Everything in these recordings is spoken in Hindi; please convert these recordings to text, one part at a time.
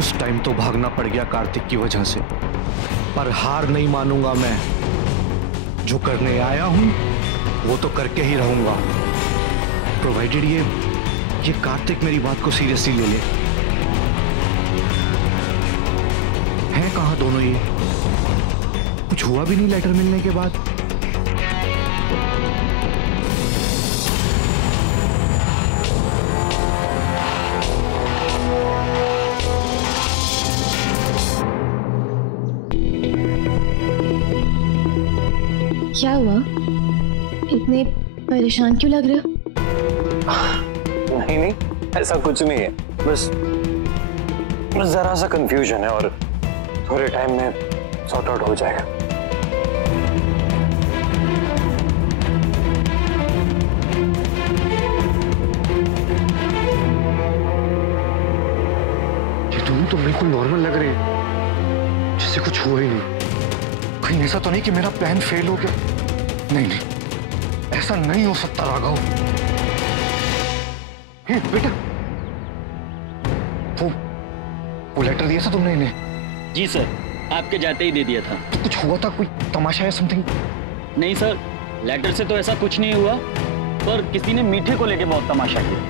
उस टाइम तो भागना पड़ गया कार्तिक की वजह से, पर हार नहीं मानूंगा मैं। जो करने आया हूं वो तो करके ही रहूंगा, प्रोवाइडेड ये कार्तिक मेरी बात को सीरियसली ले ले। हैं कहां दोनों? ये कुछ हुआ भी नहीं लेटर मिलने के बाद। क्या हुआ? इतने परेशान क्यों लग रहे हो? नहीं नहीं, ऐसा कुछ नहीं है, बस जरा सा कंफ्यूजन है और थोड़े टाइम में सॉर्ट आउट हो जाएगा। ये दोनों तो बिल्कुल नॉर्मल लग रहे हैं, जैसे कुछ हुआ ही नहीं। कहीं ऐसा तो नहीं कि मेरा प्लान फेल हो गया? नहीं नहीं, ऐसा नहीं हो सकता राघव। बेटा, वो लेटर दिया था तुमने इन्हें? जी सर, आपके जाते ही दे दिया था। तो कुछ हुआ था, कोई तमाशा या समथिंग? नहीं सर, लेटर से तो ऐसा कुछ नहीं हुआ, पर किसी ने मीठे को लेके बहुत तमाशा किया।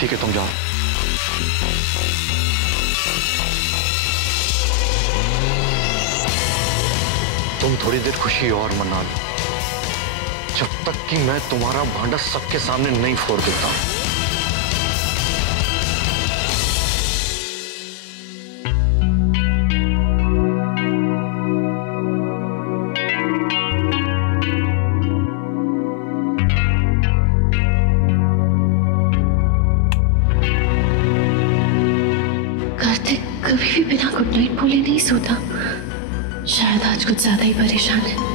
ठीक है, तुम जाओ। तुम थोड़ी देर खुशी और मना लो, जब तक कि मैं तुम्हारा भांडा सबके सामने नहीं फोड़ देता। कार्तिक कभी भी बिना गुड नाइट बोले नहीं सोता। शायद आज कुछ ज्यादा ही परेशान है।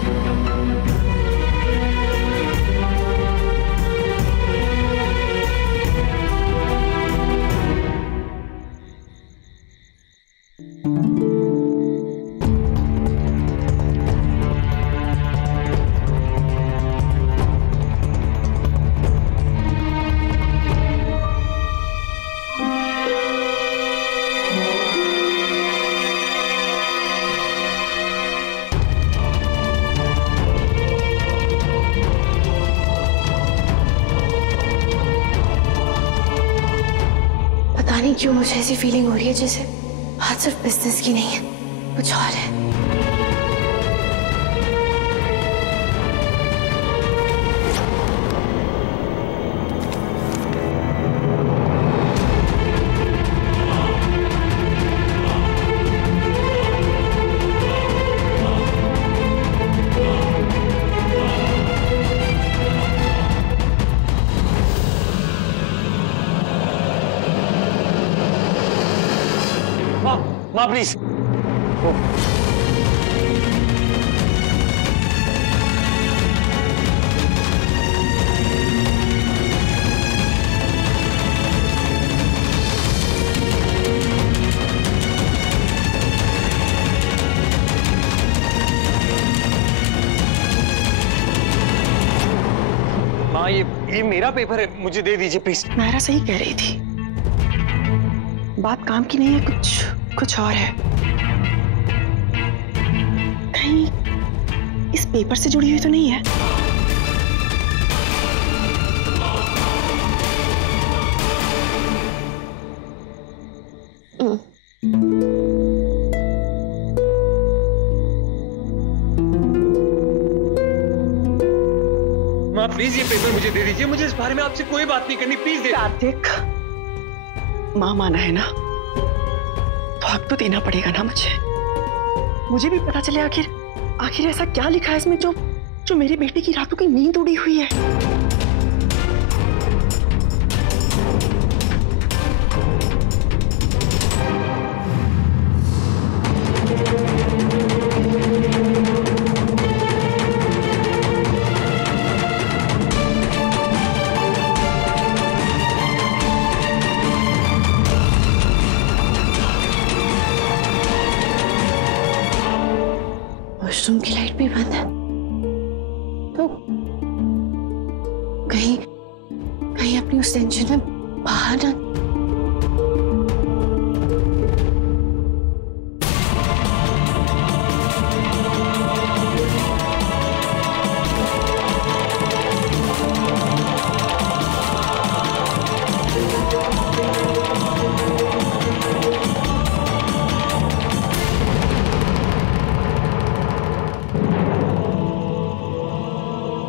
पता नहीं क्यों मुझे ऐसी फीलिंग हो रही है जैसे बात सिर्फ बिजनेस की नहीं है, कुछ और है। माँ प्लीज। माँ ये मेरा पेपर है, मुझे दे दीजिए प्लीज। नायरा सही कह रही थी, बात काम की नहीं है, कुछ और है। कहीं इस पेपर से जुड़ी हुई तो नहीं है? माँ प्लीज ये पेपर मुझे दे दीजिए, मुझे इस बारे में आपसे कोई बात नहीं करनी, प्लीज दे। कार्तिक, माँ माना है ना, तो हक तो देना पड़ेगा ना मुझे भी पता चले आखिर ऐसा क्या लिखा है इसमें जो मेरी बेटी की रातों की नींद उड़ी हुई है। वॉशरूम की लाइट भी बंद है, तो कहीं अपनी उस टेंशन में बाहर ना।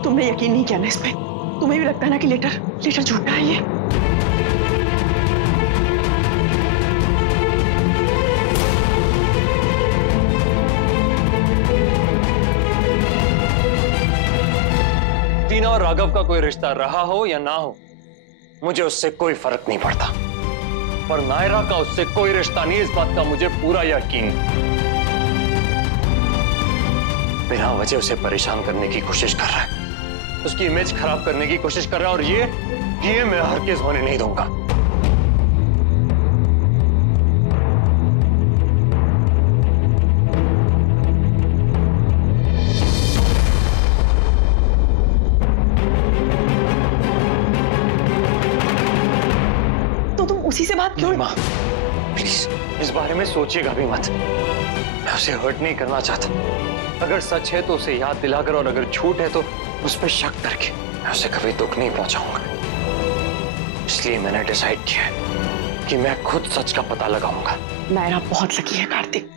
तुमने यकीन नहीं किया ना इस पे? तुम्हें भी लगता है ना कि लेटर झूठा है ये? टीना और राघव का कोई रिश्ता रहा हो या ना हो, मुझे उससे कोई फर्क नहीं पड़ता, पर नायरा का उससे कोई रिश्ता नहीं, इस बात का मुझे पूरा यकीन। बिना वजह उसे परेशान करने की कोशिश कर रहा है, उसकी इमेज खराब करने की कोशिश कर रहा है, और ये मैं हरगिज़ होने नहीं दूंगा। उसी से बात क्यों? माँ प्लीज इस बारे में सोचिएगा भी मत, मैं उसे हर्ट नहीं करना चाहता। अगर सच है तो उसे याद दिलाकर, और अगर झूठ है तो उस पर शक करके मैं उसे कभी दुख नहीं पहुंचाऊंगा। इसलिए मैंने डिसाइड किया है कि मैं खुद सच का पता लगाऊंगा। नायरा बहुत लकी है कार्तिक,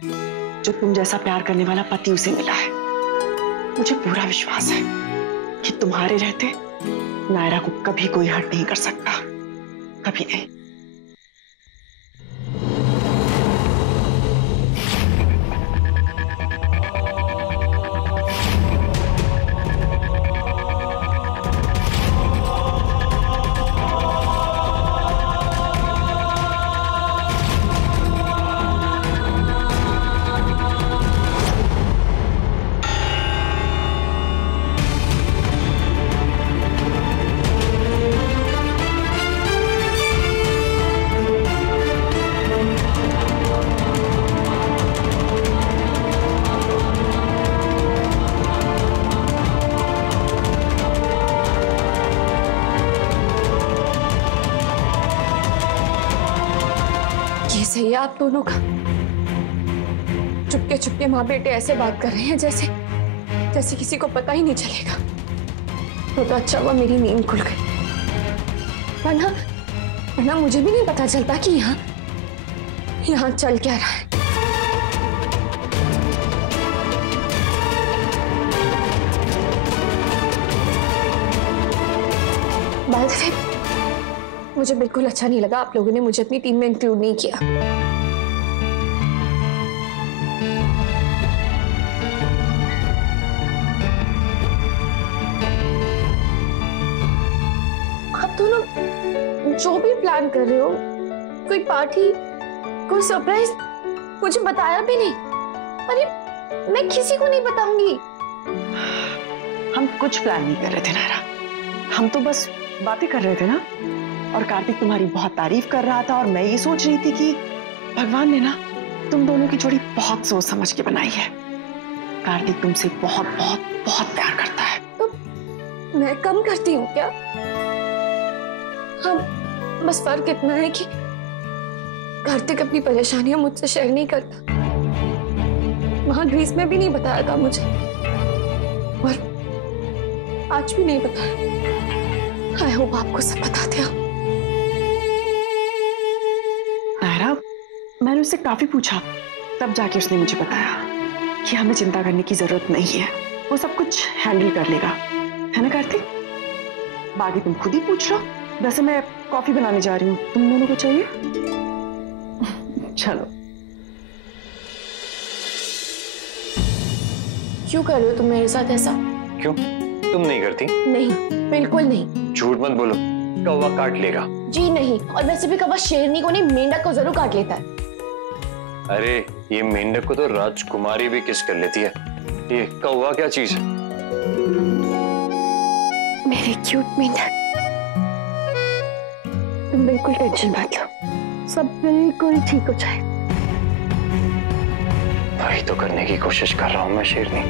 जो तुम जैसा प्यार करने वाला पति उसे मिला है। मुझे पूरा विश्वास है कि तुम्हारे रहते नायरा को कभी कोई हर्ट नहीं कर सकता, कभी नहीं। सही है आप दोनों का। चुपके चुपके माँ बेटे ऐसे बात कर रहे हैं जैसे किसी को पता ही नहीं चलेगा। तो अच्छा हुआ मेरी नींद खुल गई, वरना मुझे भी नहीं पता चलता कि यहाँ चल क्या रहा है। बात है, मुझे बिल्कुल अच्छा नहीं लगा आप लोगों ने मुझे अपनी टीम में इंक्लूड नहीं किया। आप दोनों जो भी प्लान कर रहे हो, कोई पार्टी, कोई सरप्राइज, मुझे बताया भी नहीं। अरे मैं किसी को नहीं बताऊंगी। हम कुछ प्लान नहीं कर रहे थे नायरा, हम तो बस बातें कर रहे थे ना। और कार्तिक तुम्हारी बहुत तारीफ कर रहा था, और मैं ये सोच रही थी कि भगवान ने ना तुम दोनों की जोड़ी बहुत सोच समझ के बनाई है। कार्तिक तुमसे बहुत बहुत बहुत प्यार करता है। तो मैं कम करती हूँ क्या? हाँ, बस फर्क इतना है कि कार्तिक अपनी परेशानियां मुझसे शेयर नहीं करता। वहां ग्रीस में भी नहीं बताया था मुझे, और आज भी नहीं बताया। आई होप आपको सब बता दिया। नायरा, मैंने उससे काफी पूछा, तब जाके उसने मुझे बताया कि हमें चिंता करने की जरूरत नहीं है, वो सब कुछ हैंडल कर लेगा, है ना कार्तिक? बाकी तुम खुद ही पूछ लो। वैसे मैं कॉफी बनाने जा रही हूँ, तुम दोनों को चाहिए? चलो। क्यों कर रहे हो तुम मेरे साथ ऐसा? क्यों, तुम नहीं करती? नहीं, बिल्कुल नहीं। झूठ मत बोलो, कौवा काट लेगा। जी नहीं, और वैसे भी कौवा शेरनी को नहीं, मेंढक को जरूर काट लेता है। अरे ये मेंढक को तो राजकुमारी भी किस कर लेती है, ये कौवा क्या चीज है? मेरे क्यूट मेंढक, तुम बिल्कुल टेंशन मत लो, सब बिल्कुल ठीक हो जाए। वही तो करने की कोशिश कर रहा हूँ मैं शेरनी।